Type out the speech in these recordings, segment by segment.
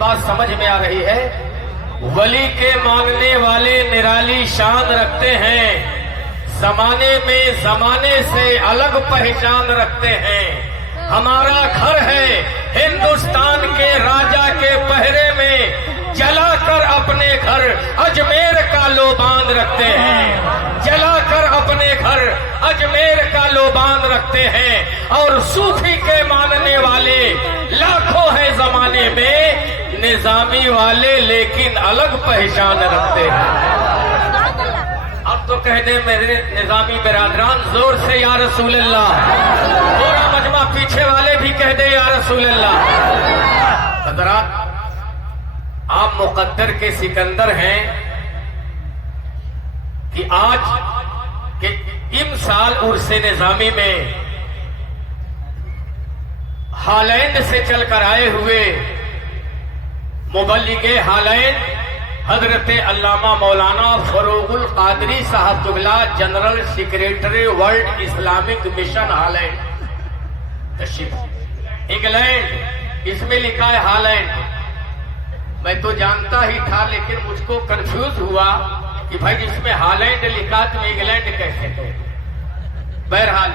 بات سمجھ میں آ رہی ہے؟ ولی کے مانگنے والے نرالی شان رکھتے ہیں، زمانے میں زمانے سے الگ پہچان رکھتے ہیں۔ ہمارا گھر ہے ہندوستان کے راجا کے پہرے میں، جلا کر اپنے گھر اجمیر کا لوبان رکھتے ہیں، جلا کر اپنے گھر اجمیر کا لوبان رکھتے ہیں۔ اور صوفی کے ماننے والے لاکھوں ہیں زمانے میں، نظامی والے لیکن الگ پہچان رکھتے ہیں۔ اب تو کہہ دیں میرے نظامی برادران زور سے یا رسول اللہ، پورا مجمع پیچھے والے بھی کہہ دیں یا رسول اللہ۔ حضرات، آپ مقدر کے سکندر ہیں کہ آج کے امسال عرس نظامی میں ہالینڈ سے چل کر آئے ہوئے مبلغ ہالینڈ حضرت علامہ مولانا فروغ القادری صاحب قبلہ، general secretary world Islamic mission Holland تشریف۔ انگلینڈ اس میں لکھا ہے ہالینڈ، میں تو جانتا ہی تھا لیکن مجھ کو کنفیوز ہوا کہ بھائی جس میں ہالینڈ لکھا تو انگلینڈ کیسے ہے؟ بہرحال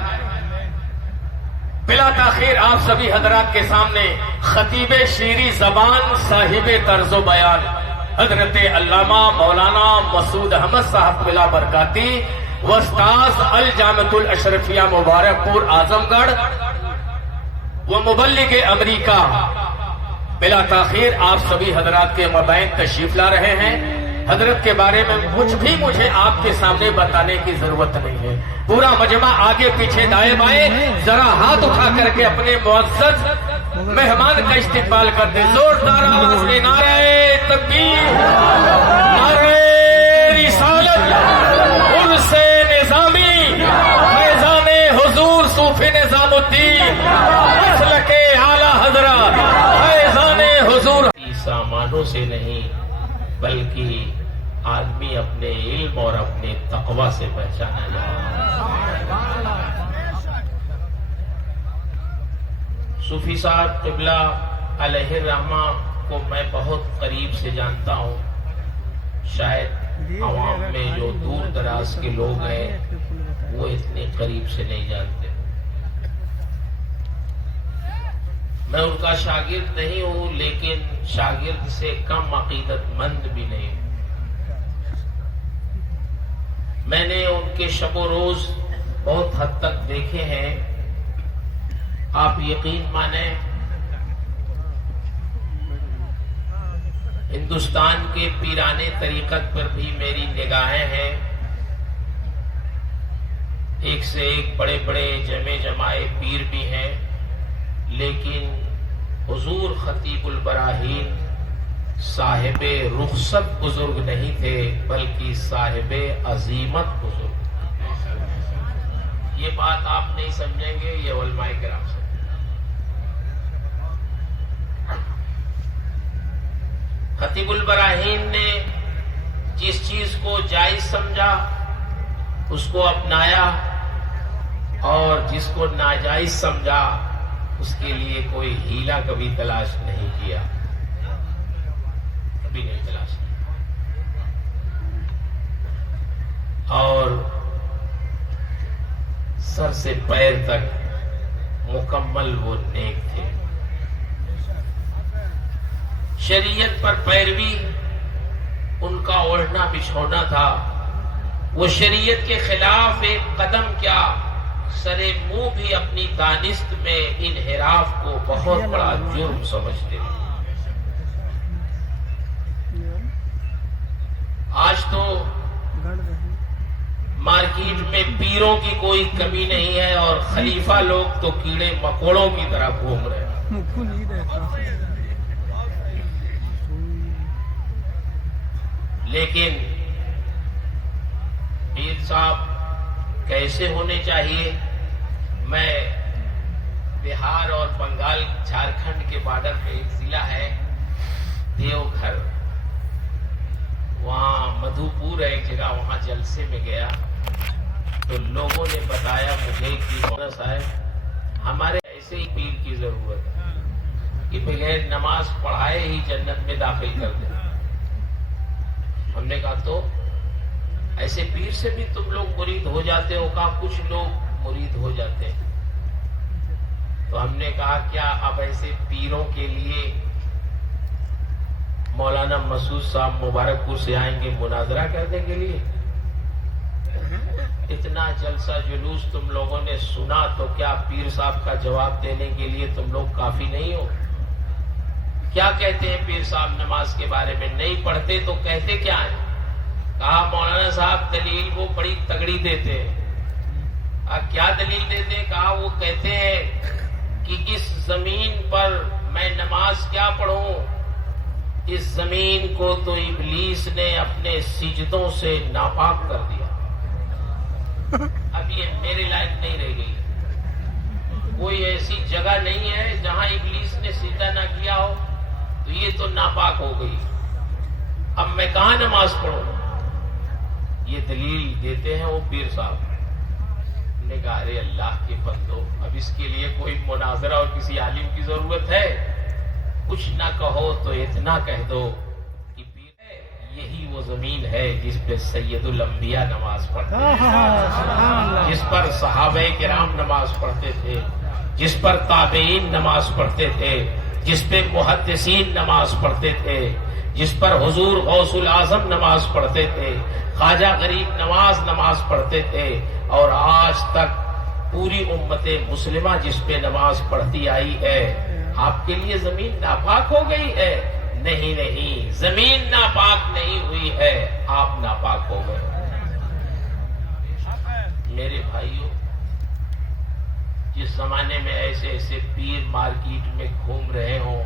بلا تاخیر آپ سبھی حضرات کے سامنے خطیب شیریں زبان، صاحب طرز و بیان حضرت علامہ مولانا مسعود احمد صاحب قبلہ برکاتی، استاذ الجامعۃ الاشرفیہ مبارک پور اعظم گڑھ وہ مبلغ امریکہ، بلا تاخیر آپ سبھی حضرات کے مابین تشریف لا رہے ہیں۔ حضرت کے بارے میں کچھ بھی مجھے آپ کے سامنے بتانے کی ضرورت نہیں ہے۔ پورا مجمع آگے پیچھے دائیں بائیں ذرا ہاتھ اٹھا کر کے اپنے معزز مہمان کا استقبال کر دیں۔ زوردار آواز میں نعرہ تکبیر، نعرہ رسالت، عرس نظامی، فیضان حضور صوفی نظام الدین مسلک اعلی حضرت فیضان حضور۔ سامانوں سے نہیں بلکہ آدمی اپنے علم اور اپنے تقوی سے پہچانا جائے۔ صوفی صاحب قبلہ علیہ الرحمہ کو میں بہت قریب سے جانتا ہوں، شاید عوام میں جو دور دراز کے لوگ ہیں وہ اتنے قریب سے نہیں جانتے۔ میں ان کا شاگرد نہیں ہوں لیکن شاگرد سے کم عقیدت مند بھی نہیں ہوں۔ میں نے ان کے شب و روز بہت حد تک دیکھے ہیں۔ آپ یقین مانیں ہندوستان کے پیرانے طریقت پر بھی میری نگاہیں ہیں، ایک سے ایک بڑے بڑے جمع جمائے پیر بھی ہیں، لیکن حضور خطیب البراہین صاحب رخصت بزرگ نہیں تھے بلکہ صاحب عظیمت بزرگ۔ یہ بات آپ نہیں سمجھیں گے، یہ علماء کرام سے۔ خطیب البراہین نے جس چیز کو جائز سمجھا اس کو اپنایا، اور جس کو ناجائز سمجھا اس کے لیے کوئی ہیلا کبھی تلاش نہیں کیا، کبھی نہیں تلاش کیا۔ اور سر سے پیر تک مکمل وہ نیک تھے۔ شریعت پر پیروی ان کا اوڑھنا بچھونا تھا۔ وہ شریعت کے خلاف ایک قدم کیا، سرے منہ بھی اپنی دانست میں انحراف کو بہت بڑا جرم سمجھتے تھے۔ آج تو مارکیٹ میں پیروں کی کوئی کمی نہیں ہے اور خلیفہ لوگ تو کیڑے مکوڑوں کی طرح گھوم رہے ہیں۔ لیکن پیر صاحب کیسے ہونے چاہیے؟ میں بہار اور بنگال جھارکھنڈ کے بارڈر پہ ایک ضلع ہے دیو گھر، وہاں مدھو پور ہے ایک جگہ، وہاں جلسے میں گیا تو لوگوں نے بتایا مجھے کہ مولانا صاحب ہمارے ایسے ہی پیر کی ضرورت ہے کہ بغیر نماز پڑھائے ہی جنت میں داخل کر دیں. ہم نے کہا تو ایسے پیر سے بھی تم لوگ مرید ہو جاتے ہو؟ کہا کچھ لوگ مرید ہو جاتے ہیں. تو ہم نے کہا کیا اب ایسے پیروں کے لیے مولانا مسعود صاحب مبارک پور سے آئیں گے مناظرہ کرنے کے لیے؟ اتنا جلسہ جلوس تم لوگوں نے سنا تو کیا پیر صاحب کا جواب دینے کے لیے تم لوگ کافی نہیں ہو؟ کیا کہتے ہیں پیر صاحب نماز کے بارے میں؟ نہیں پڑھتے تو کہتے کیا ہیں؟ کہا مولانا صاحب دلیل وہ بڑی تگڑی دیتے ہیں. کیا دلیل دیتے ہیں؟ کہا وہ کہتے ہیں کہ اس زمین پر میں نماز کیا پڑھوں، اس زمین کو تو ابلیس نے اپنے سجدوں سے ناپاک کر دیا. اب یہ میرے لائق نہیں رہ گئی. کوئی ایسی جگہ نہیں ہے جہاں ابلیس نے سجدہ نہ کیا ہو، تو یہ تو ناپاک ہو گئی. اب میں کہاں نماز پڑھوں؟ یہ دلیل دیتے ہیں وہ پیر صاحب. نے کہا ارے اللہ کے بندو، اب اس کے لیے کوئی مناظرہ اور کسی عالم کی ضرورت ہے؟ کچھ نہ کہو تو اتنا کہہ دو کہ پیر یہی وہ زمین ہے جس پہ سید الانبیاء نماز پڑھتے تھے، جس پر صحابہ کرام نماز پڑھتے تھے، جس پر تابعین نماز پڑھتے تھے، جس پہ محدثین نماز پڑھتے تھے، جس پر حضور غوث الاعظم نماز پڑھتے تھے، خواجہ غریب نماز پڑھتے تھے، اور آج تک پوری امت مسلمہ جس پہ نماز پڑھتی آئی ہے. آپ کے لیے زمین ناپاک ہو گئی ہے؟ نہیں نہیں، زمین ناپاک نہیں ہوئی ہے، آپ ناپاک ہو گئے. میرے بھائیوں، جس زمانے میں ایسے ایسے پیر مارکیٹ میں گھوم رہے ہوں،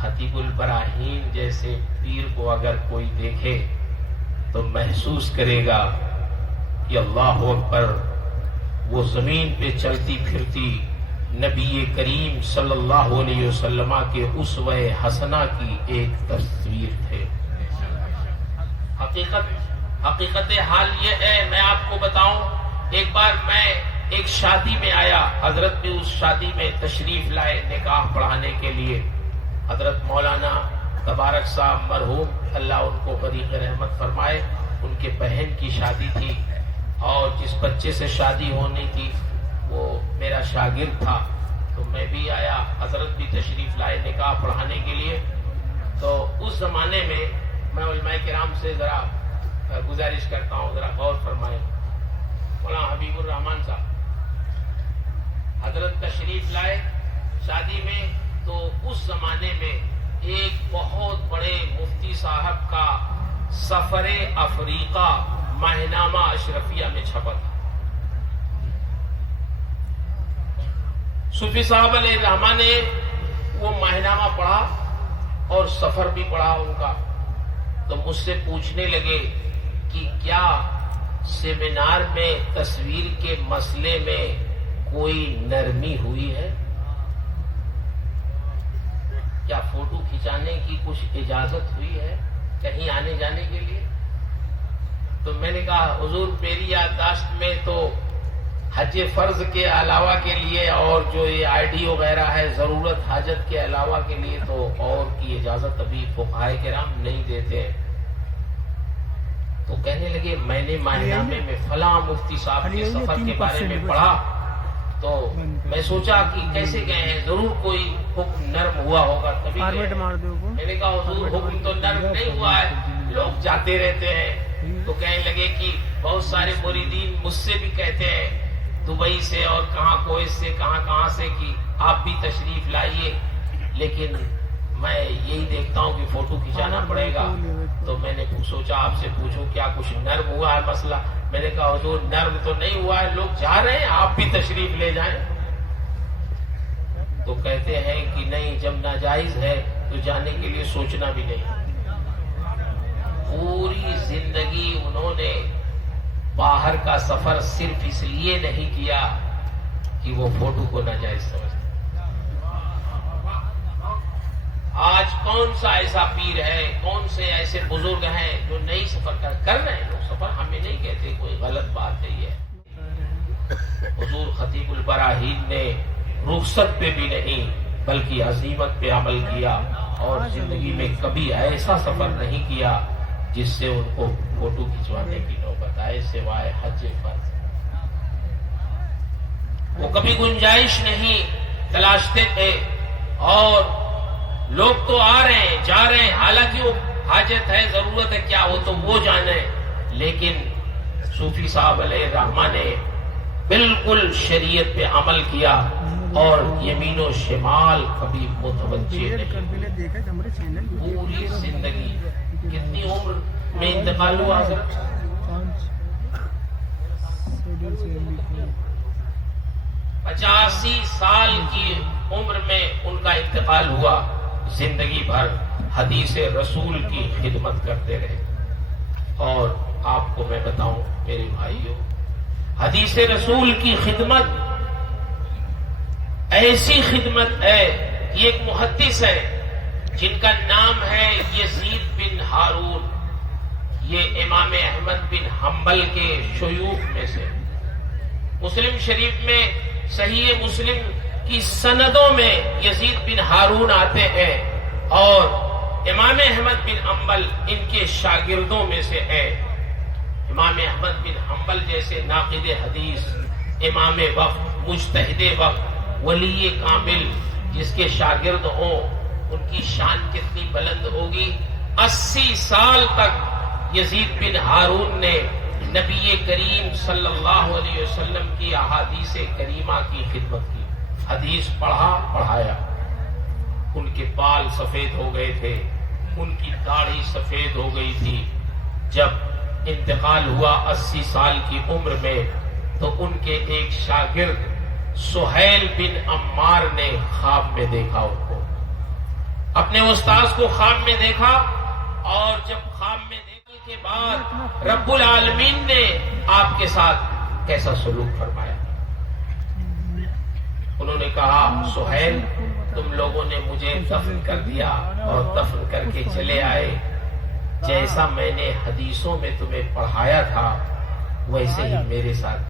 خطیب البراہیم جیسے پیر کو اگر کوئی دیکھے تو محسوس کرے گا کہ اللہ اکبر، وہ زمین پہ چلتی پھرتی نبی کریم صلی اللہ علیہ وسلم کے اسوہ حسنہ کی ایک تصویر تھے. حقیقت حال یہ ہے، میں آپ کو بتاؤں، ایک بار میں ایک شادی میں آیا، حضرت بھی اس شادی میں تشریف لائے نکاح پڑھانے کے لیے. حضرت مولانا تبارک صاحب مرحوم، اللہ ان کو غریق رحمت فرمائے، ان کے بہن کی شادی تھی، اور جس بچے سے شادی ہونی تھی وہ میرا شاگرد تھا. تو میں بھی آیا، حضرت بھی تشریف لائے نکاح پڑھانے کے لیے. تو اس زمانے میں علماء کرام سے ذرا گزارش کرتا ہوں، ذرا غور فرمائیں. مولانا حبیب الرحمان صاحب حضرت تشریف لائے شادی میں. تو اس زمانے میں ایک بہت بڑے مفتی صاحب کا سفر افریقہ ماہنامہ اشرفیہ میں چھپا تھا. صوفی صاحب علیہ الرحمہ نے وہ ماہنامہ پڑھا اور سفر بھی پڑھا ان کا. تو مجھ سے پوچھنے لگے کہ کیا سیمینار میں تصویر کے مسئلے میں کوئی نرمی ہوئی ہے؟ کیا فوٹو کھینچانے کی کچھ اجازت ہوئی ہے کہیں آنے جانے کے لیے؟ تو میں نے کہا حضور، میری یادداشت میں تو حج فرض کے علاوہ کے لیے اور جو یہ آئی ڈی وغیرہ ہے ضرورت حاجت کے علاوہ کے لیے تو اور کی اجازت ابھی فقہائے کرام نہیں دیتے. تو کہنے لگے میں نے ماہنامے میں فلاں مفتی صاحب کے سفر کے بارے میں پڑھا، تو میں سوچا کہ کیسے گئے ہیں، ضرور کوئی حکم نرم ہوا ہوگا تبھی گئے. میں نے کہا حضور حکم تو نرم نہیں ہوا ہے، لوگ جاتے رہتے ہیں. تو کہنے لگے کہ بہت سارے مریدین مجھ سے بھی کہتے ہیں دبئی سے اور کہاں کویت سے کہاں سے کہ آپ بھی تشریف لائیے، لیکن میں یہی دیکھتا ہوں کہ فوٹو کھینچانا پڑے گا. تو میں نے سوچا آپ سے پوچھوں کیا کچھ نرم ہوا ہے مسئلہ. میں نے کہا حضور نرم تو نہیں ہوا ہے، لوگ جا رہے ہیں، آپ بھی تشریف لے جائیں. تو کہتے ہیں کہ نہیں، جب ناجائز ہے تو جانے کے لیے سوچنا بھی نہیں. پوری زندگی انہوں نے باہر کا سفر صرف اس لیے نہیں کیا کہ وہ فوٹو کو ناجائز سمجھتے. آج کون سا ایسا پیر ہے، کون سے ایسے بزرگ ہیں جو نئی سفر کر رہے ہیں؟ لوگ سفر ہمیں نہیں کہتے، کوئی غلط بات ہے یہ. حضور خطیب البراہیم نے رخصت پہ بھی نہیں، بلکہ عزیمت پہ عمل کیا اور زندگی میں کبھی ایسا سفر نہیں کیا جس سے ان کو فوٹو کھنچوانے کی نوبت آئے سوائے حج فرض۔ وہ کبھی گنجائش نہیں تلاشتے تھے، اور لوگ تو آ رہے ہیں جا رہے ہیں، حالانکہ وہ حاجت ہے ضرورت ہے کیا وہ تو وہ جانے، لیکن صوفی صاحب علیہ الرحمہ نے بالکل شریعت پہ عمل کیا اور یمین و شمال کبھی متوجہ نہیں۔ پوری زندگی، کتنی عمر میں انتقال ہوا حضرت؟ 85 سال کی عمر میں ان کا انتقال ہوا۔ زندگی بھر حدیث رسول کی خدمت کرتے رہے، اور آپ کو میں بتاؤں میرے بھائیوں، حدیث رسول کی خدمت ایسی خدمت ہے کہ ایک محدث ہے جن کا نام ہے یزید بن ہارون، یہ امام احمد بن حنبل کے شیوخ میں سے۔ مسلم شریف میں صحیح مسلم کی سندوں میں یزید بن ہارون آتے ہیں، اور امام احمد بن حنبل ان کے شاگردوں میں سے ہے۔ امام احمد بن حنبل جیسے ناقد حدیث، امام وقت، مجتہد وقت، ولی کامل جس کے شاگرد ہوں، ان کی شان کتنی بلند ہوگی۔ 80 سال تک یزید بن ہارون نے نبی کریم صلی اللہ علیہ وسلم کی احادیث کریمہ کی خدمت کی، حدیث پڑھایا۔ ان کے بال سفید ہو گئے تھے، ان کی داڑھی سفید ہو گئی تھی۔ جب انتقال ہوا 80 سال کی عمر میں، تو ان کے ایک شاگرد سہیل بن عمار نے خواب میں دیکھا ان کو، اپنے استاذ کو خواب میں دیکھا، اور جب خواب میں دیکھنے کے بعد رب العالمین نے آپ کے ساتھ کیسا سلوک فرمایا؟ انہوں نے کہا سہیل، تم لوگوں نے مجھے دفن کر دیا اور دفن کر کے چلے آئے، جیسا میں نے حدیثوں میں تمہیں پڑھایا تھا ویسے ہی میرے ساتھ